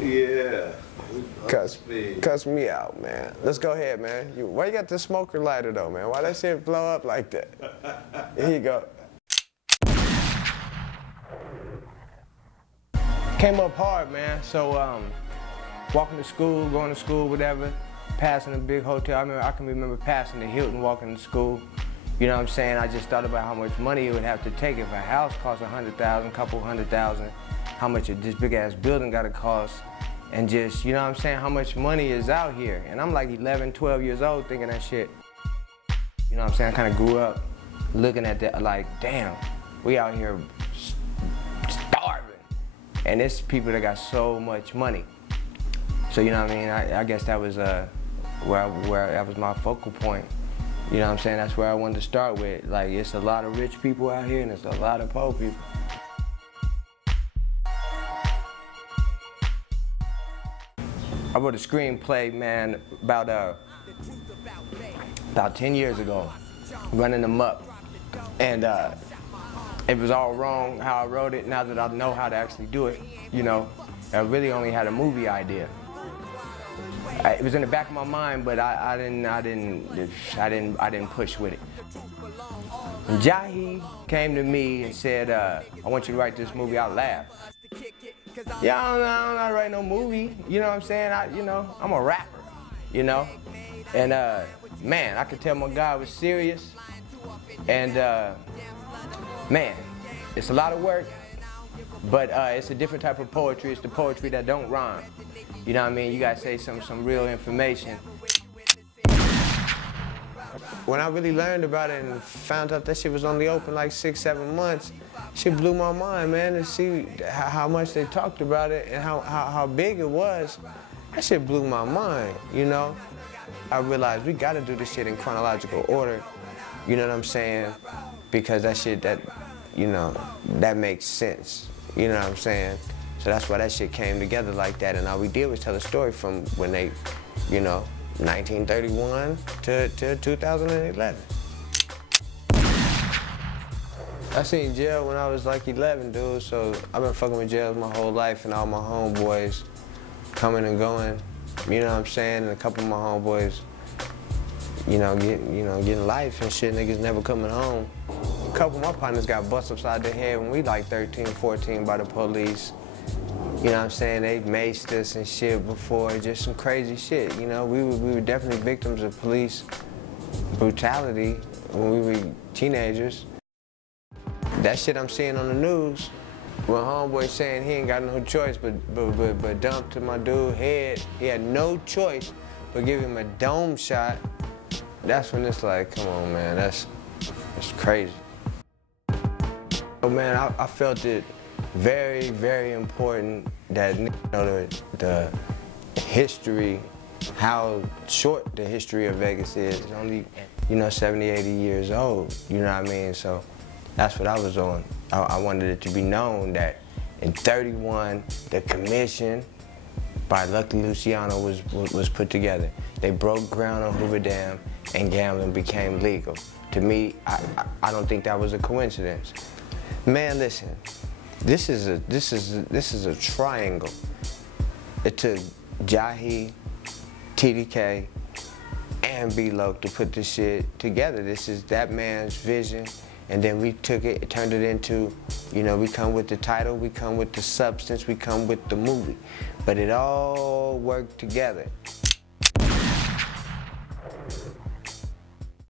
Yeah. Cuss me out, man. Let's go ahead, man. Why you got the smoker lighter though, man? Why that shit blow up like that? Here you go. Came up hard, man. So walking to school, going to school, whatever, passing a big hotel. I can remember passing the Hilton, walking to school. You know what I'm saying? I just thought about how much money it would have to take if a house costs $100,000, couple $100,000, how much this big ass building gotta cost, and just, you know what I'm saying, how much money is out here. And I'm like 11, 12 years old thinking that shit. You know what I'm saying? I kind of grew up looking at that like, damn, we out here starving. And it's people that got so much money. So, you know what I mean? I guess that was where that was my focal point. You know what I'm saying? That's where I wanted to start with. Like, it's a lot of rich people out here and it's a lot of poor people. I wrote a screenplay, man, about 10 years ago, running them up. And it was all wrong how I wrote it. Now that I know how to actually do it, you know, I really only had a movie idea. It was in the back of my mind, but I didn't push with it. When Jahi came to me and said, I want you to write this movie, I laughed. Yeah, I'm not writing no movie, you know what I'm saying? I'm a rapper, you know? And man, I could tell my guy was serious. And man, it's a lot of work, but it's a different type of poetry. It's the poetry that don't rhyme. You know what I mean? You gotta say some real information. When I really learned about it and found out that shit was only open like 6, 7 months, shit blew my mind, man, to see how much they talked about it and how big it was. That shit blew my mind, you know? I realized we gotta do this shit in chronological order, you know what I'm saying? Because that shit, you know, that makes sense, you know what I'm saying? So that's why that shit came together like that, and all we did was tell a story from when they, you know, 1931 to 2011. I seen jail when I was like 11, dude, so I've been fucking with jails my whole life, and all my homeboys coming and going, you know what I'm saying? And a couple of my homeboys, getting life and shit, niggas never coming home. A couple of my partners got bust upside their head when we like 13, 14 by the police. You know what I'm saying? They maced us and shit before, just some crazy shit, you know? We were definitely victims of police brutality when we were teenagers. That shit I'm seeing on the news, when homeboy saying he ain't got no choice but dump to my dude's head, he had no choice but give him a dome shot. That's when it's like, come on, man, that's crazy. Oh man, I felt it very, very important that, you know, the history, how short the history of Vegas is. It's only, you know, 70, 80 years old, you know what I mean? So that's what I was on. I wanted it to be known that in '31, the commission by Lucky Luciano was put together. They broke ground on Hoover Dam and gambling became legal. To me, I don't think that was a coincidence. Man, listen. This is a triangle. It took Jahi, TDK, and B-Loc to put this shit together. This is that man's vision, and then we took it, turned it into, you know, we come with the title, we come with the substance, we come with the movie. But it all worked together.